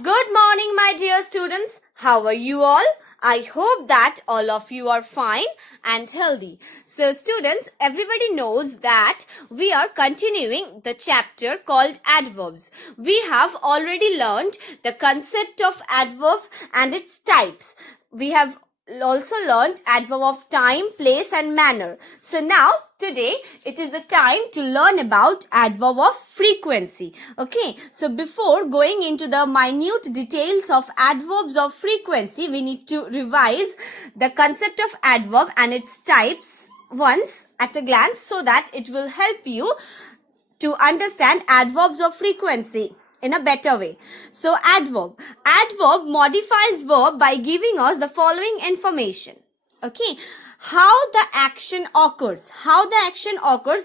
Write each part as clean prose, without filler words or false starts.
Good morning, my dear students. How are you all? I hope that all of you are fine and healthy. So, students, everybody knows that we are continuing the chapter called Adverbs. We have already learned the concept of adverb and its types. We have also learned adverb of time, place and manner. So now today it is the time to learn about adverb of frequency. Okay, so before going into the minute details of adverbs of frequency, we need to revise the concept of adverb and its types once at a glance so that it will help you to understand adverbs of frequency in a better way. So adverb modifies verb by giving us the following information. Okay, how the action occurs.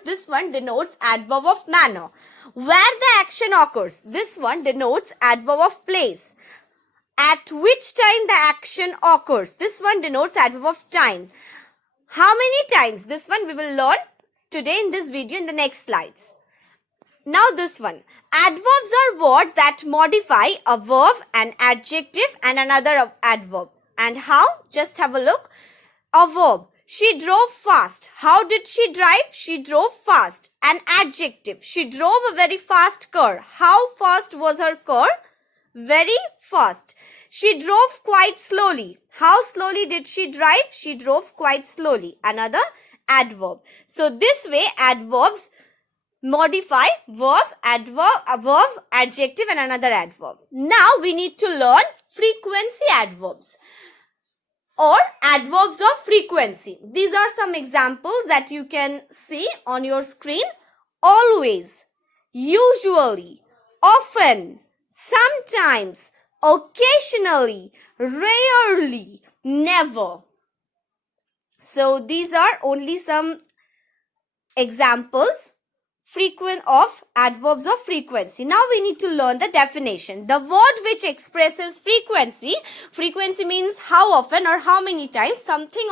This one denotes adverb of manner. Where the action occurs, this one denotes adverb of place. At which time the action occurs, this one denotes adverb of time. How many times, this one we will learn today in this video in the next slides. Now this one. Adverbs are words that modify a verb, an adjective and another adverb. And how? Just have a look. A verb. She drove fast. How did she drive? She drove fast. An adjective. She drove a very fast car. How fast was her car? Very fast. She drove quite slowly. How slowly did she drive? She drove quite slowly. Another adverb. So this way adverbs modify verb, adjective and another adverb. Now we need to learn frequency adverbs or adverbs of frequency. These are some examples that you can see on your screen. Always, usually, often, sometimes, occasionally, rarely, never. So these are only some examples of adverbs of frequency. Now we need to learn the definition. The word which expresses frequency means how often or how many times something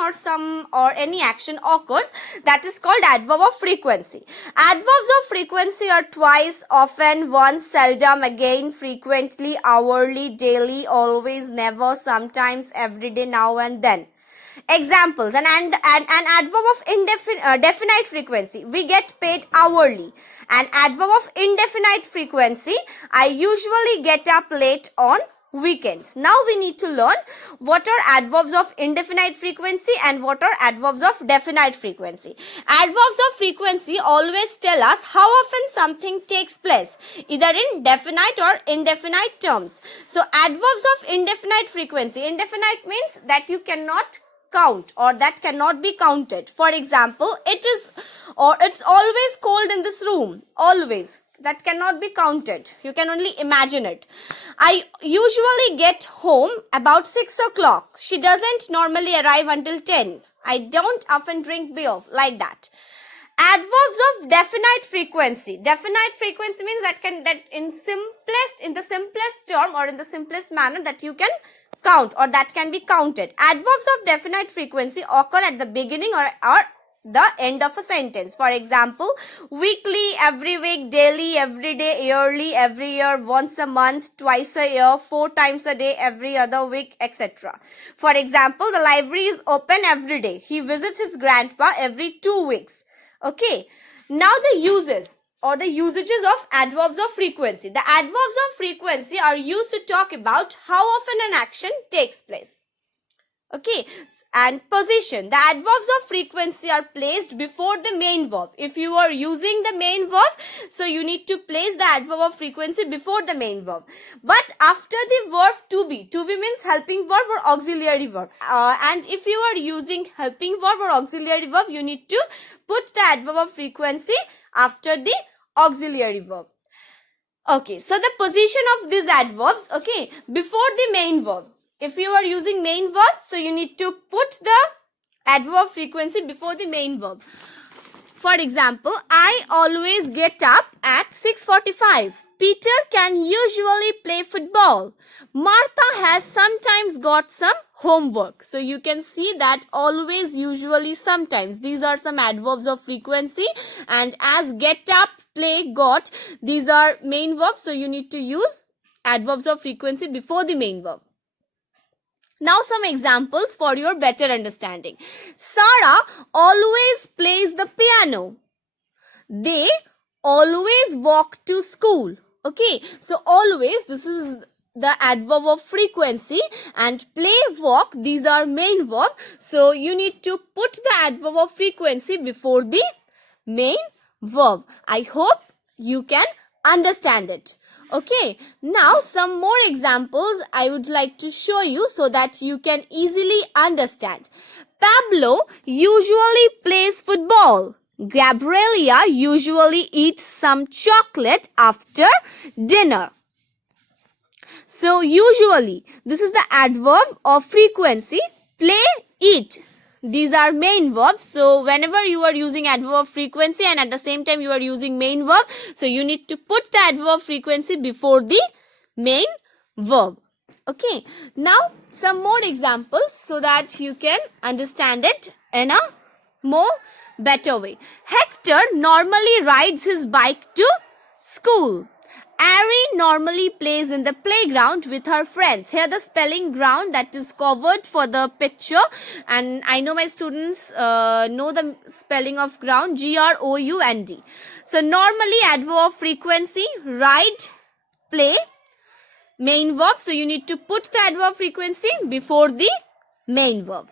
or any action occurs, that is called adverb of frequency. Adverbs of frequency are twice, often, once, seldom, again, frequently, hourly, daily, always, never, sometimes, every day, now and then. Examples, an adverb of definite frequency, we get paid hourly. An adverb of indefinite frequency, I usually get up late on weekends. Now we need to learn what are adverbs of indefinite frequency and what are adverbs of definite frequency. Adverbs of frequency always tell us how often something takes place, either in definite or indefinite terms. So adverbs of indefinite frequency, indefinite means that you cannot count or that cannot be counted. For example, it is or it's always cold in this room. Always. That cannot be counted. You can only imagine it. I usually get home about 6 o'clock. She doesn't normally arrive until 10. I don't often drink beer. Like that. Adverbs of definite frequency. Definite frequency means that in the simplest term or in the simplest manner that you can count or that can be counted. Adverbs of definite frequency occur at the beginning or the end of a sentence. For example, weekly, every week, daily, every day, yearly, every year, once a month, twice a year, 4 times a day, every other week, etc. For example, the library is open every day. He visits his grandpa every 2 weeks. Okay. Now the uses or the usages of adverbs of frequency. The adverbs of frequency are used to talk about how often an action takes place. Okay, and position. The adverbs of frequency are placed before the main verb. If you are using the main verb, so you need to place the adverb of frequency before the main verb. But after the verb to be means helping verb or auxiliary verb. And if you are using helping verb or auxiliary verb, you need to put the adverb of frequency after the auxiliary verb. Okay, so the position of these adverbs, okay, before the main verb. If you are using main verb, so you need to put the adverb of frequency before the main verb. For example, I always get up at 6:45. Peter can usually play football. Martha has sometimes got some homework. So you can see that always, usually, sometimes. These are some adverbs of frequency. And as get up, play, got, these are main verbs. So you need to use adverbs of frequency before the main verb. Now some examples for your better understanding. Sarah always plays the piano. They always walk to school. Okay, so always, this is the adverb of frequency, and play, walk, these are main verb. So you need to put the adverb of frequency before the main verb. I hope you can understand it. Okay, now some more examples I would like to show you so that you can easily understand. Pablo usually plays football. Gabriela usually eats some chocolate after dinner. So usually, this is the adverb of frequency. Play, eat. These are main verbs. So whenever you are using adverb of frequency and at the same time you are using main verb, so you need to put the adverb of frequency before the main verb. Okay. Now some more examples so that you can understand it in a more better way. Hector normally rides his bike to school. Ari normally plays in the playground with her friends. Here the spelling ground that is covered for the picture, and I know my students know the spelling of ground, G-R-O-U-N-D. So normally adverb of frequency, ride, play, main verb. So you need to put the adverb of frequency before the main verb.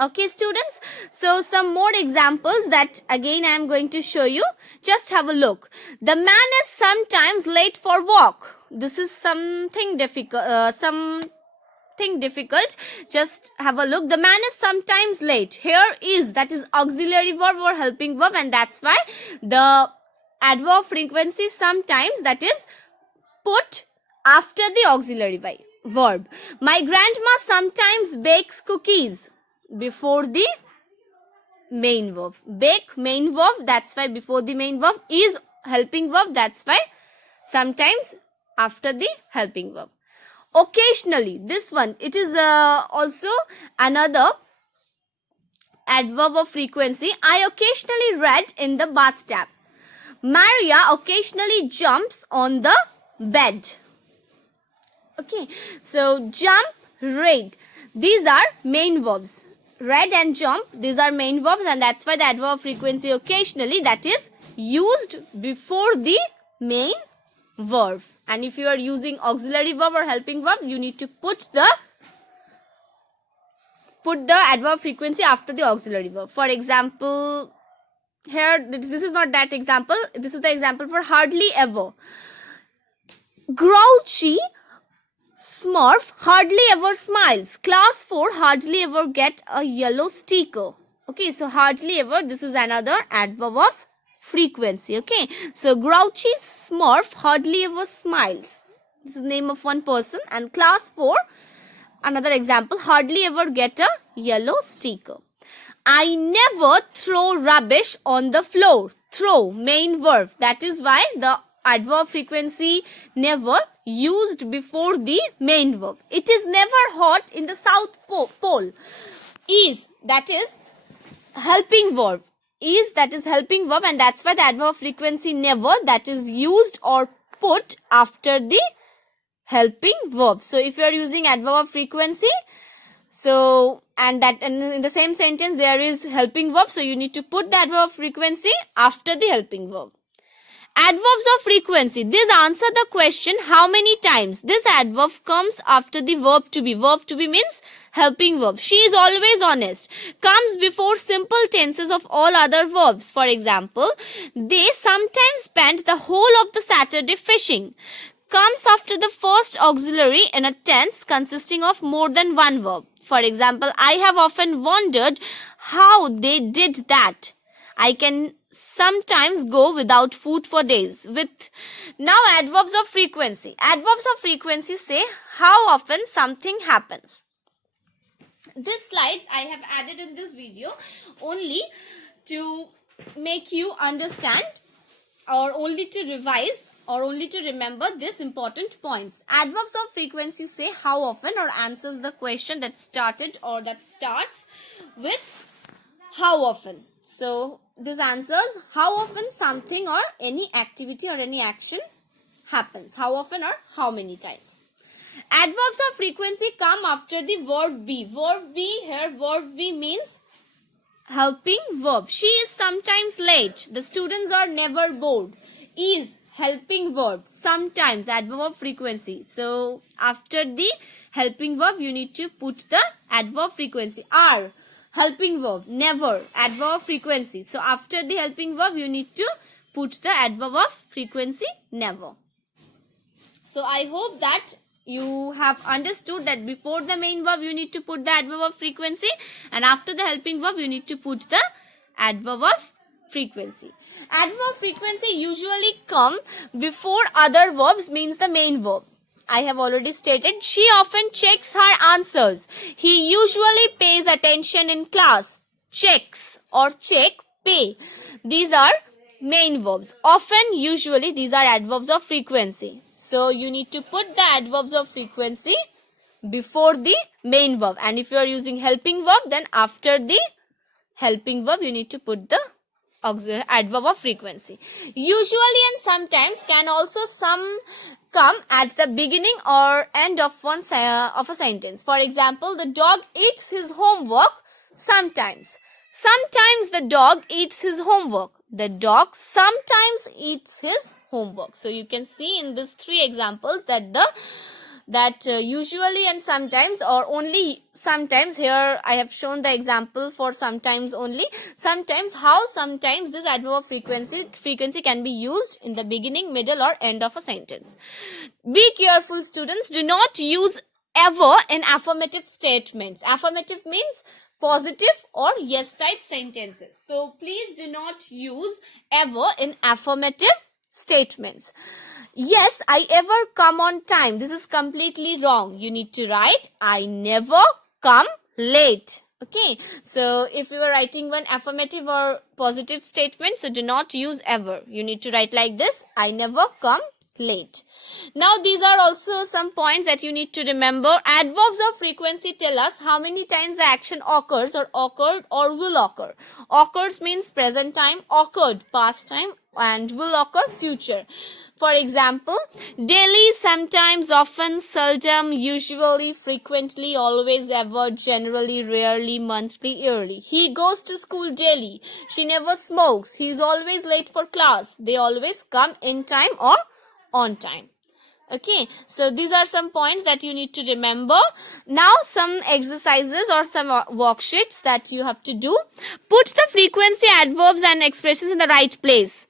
Okay students, so some more examples that again I am going to show you. Just have a look. The man is sometimes late for walk. This is something difficult. Just have a look. The man is sometimes late. Here is, that is auxiliary verb or helping verb, and that's why the adverb of frequency sometimes, that is put after the auxiliary verb. My grandma sometimes bakes cookies. Before the main verb. Bake, main verb, that's why before the main verb. Is helping verb, that's why sometimes after the helping verb. Occasionally, this one, it is also another adverb of frequency. I occasionally read in the bathtub. Maria occasionally jumps on the bed. Okay, so jump, read, these are main verbs. Read and jump, these are main verbs, and that's why the adverb of frequency occasionally, that is used before the main verb. And if you are using auxiliary verb or helping verb, you need to put the adverb frequency after the auxiliary verb. For example, here this is not that example, this is the example for hardly ever. Grouchy Smurf hardly ever smiles. Class 4 hardly ever get a yellow sticker. Okay, so hardly ever, this is another adverb of frequency. Okay, so grouchy Smurf hardly ever smiles. This is the name of one person. And class 4, another example, hardly ever get a yellow sticker. I never throw rubbish on the floor. Throw, main verb. That is why the adverb frequency never used before the main verb. It is never hot in the South Pole. Is, that is helping verb. Is, that is helping verb, and that's why the adverb frequency never, that is used or put after the helping verb. So if you are using adverb frequency, so and in the same sentence there is helping verb, so you need to put the adverb frequency after the helping verb. Adverbs of frequency. This answer the question how many times. This adverb comes after the verb to be. Verb to be means helping verb. She is always honest. Comes before simple tenses of all other verbs. For example, they sometimes spend the whole of the Saturday fishing. Comes after the first auxiliary in a tense consisting of more than one verb. For example, I have often wondered how they did that. I can sometimes go without food for days. Now adverbs of frequency. Adverbs of frequency say how often something happens. These slides I have added in this video only to make you understand, or only to revise, or only to remember these important points. Adverbs of frequency say how often, or answers the question that started or that starts with how often. So this answers how often something or any activity or any action happens. How often or how many times. Adverbs of frequency come after the verb be. Verb be, here verb be means helping verb. She is sometimes late. The students are never bored. Is helping verb. Sometimes, adverb of frequency. So after the helping verb you need to put the adverb frequency. Are, helping verb. Never, adverb of frequency. So after the helping verb you need to put the adverb of frequency never. So I hope that you have understood that before the main verb you need to put the adverb of frequency, and after the helping verb you need to put the adverb of frequency. Adverb of frequency usually come before other verbs, means the main verb. I have already stated. She often checks her answers. He usually pays attention in class. Checks or check, pay. These are main verbs. Often, usually, these are adverbs of frequency. So you need to put the adverbs of frequency before the main verb. And if you are using helping verb, then after the helping verb, you need to put the auxiliary adverb of frequency. Usually and sometimes can also come at the beginning or end of of a sentence. For example, the dog eats his homework sometimes. Sometimes the dog eats his homework. The dog sometimes eats his homework. So you can see in these three examples that usually and sometimes, or only sometimes. Here I have shown the example for sometimes only. Sometimes, how sometimes this adverb of frequency can be used in the beginning, middle or end of a sentence. Be careful, students. Do not use ever in affirmative statements. Affirmative means positive or yes type sentences. So please do not use ever in affirmative statements. Yes, I ever come on time. This is completely wrong. You need to write I never come late. Okay, so if you are writing one affirmative or positive statement, so do not use ever. You need to write like this, I never come late. Now these are also some points that you need to remember. Adverbs of frequency tell us how many times the action occurs or occurred or will occur. Occurs means present time, occurred past time, and will occur future. For example, daily, sometimes, often, seldom, usually, frequently, always, ever, generally, rarely, monthly, yearly. He goes to school daily. She never smokes. He is always late for class. They always come in time or on time. Okay, so these are some points that you need to remember. Now some exercises or some worksheets that you have to do. Put the frequency, adverbs and expressions in the right place.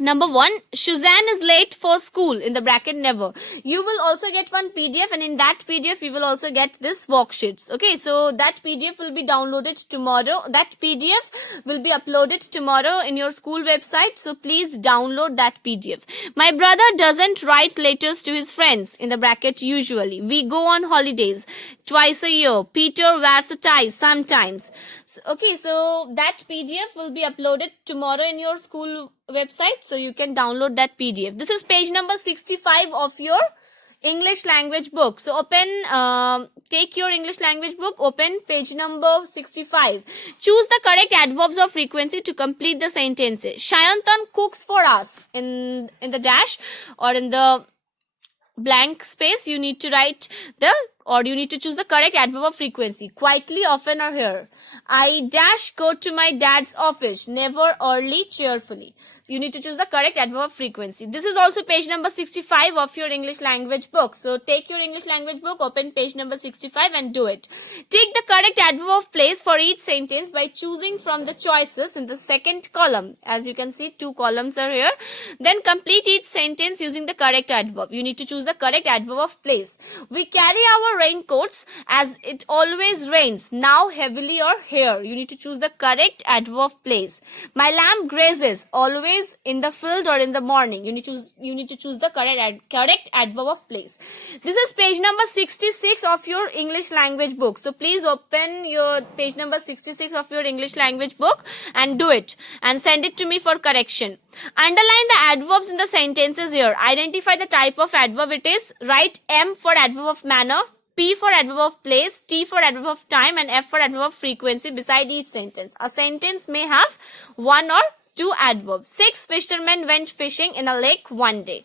Number 1, Suzanne is late for school, in the bracket never. You will also get one PDF, and in that PDF you will also get this worksheets. Okay, so that PDF will be downloaded tomorrow. That PDF will be uploaded tomorrow in your school website. So please download that PDF. My brother doesn't write letters to his friends, in the bracket usually. We go on holidays twice a year. Peter wears a tie sometimes. Okay, so that PDF will be uploaded tomorrow in your school website, so you can download that PDF. This is page number 65 of your English language book. So open, take your English language book, open page number 65. Choose the correct adverbs of frequency to complete the sentences. Shayantan cooks for us. In the dash or in the blank space, you need to write you need to choose the correct adverb of frequency. Quietly, often or here. I dash go to my dad's office. Never, early, cheerfully. You need to choose the correct adverb of frequency. This is also page number 65 of your English language book. So take your English language book, open page number 65 and do it. Take the correct adverb of place for each sentence by choosing from the choices in the second column. As you can see, 2 columns are here. Then complete each sentence using the correct adverb. You need to choose the correct adverb of place. We carry our raincoats as it always rains. Now, heavily or here. You need to choose the correct adverb of place. My lamb grazes always in the field or in the morning. You need to choose the correct adverb of place. This is page number 66 of your English language book. So please open your page number 66 of your English language book and do it and send it to me for correction. Underline the adverbs in the sentences here. Identify the type of adverb it is. Write M for adverb of manner, P for adverb of place, T for adverb of time, and F for adverb of frequency beside each sentence. A sentence may have 1 or 2 adverbs. 6 fishermen went fishing in a lake one day.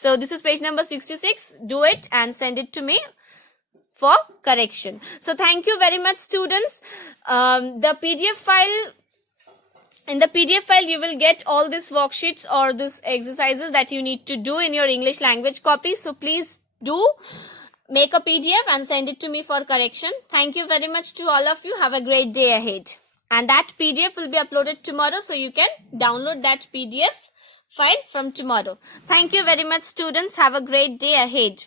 So this is page number 66. Do it and send it to me for correction. So thank you very much, students. The PDF file, in the PDF file, you will get all these worksheets or these exercises that you need to do in your English language copy. So please do make a PDF and send it to me for correction. Thank you very much to all of you. Have a great day ahead. And that PDF will be uploaded tomorrow, so you can download that PDF file from tomorrow. Thank you very much, students. Have a great day ahead.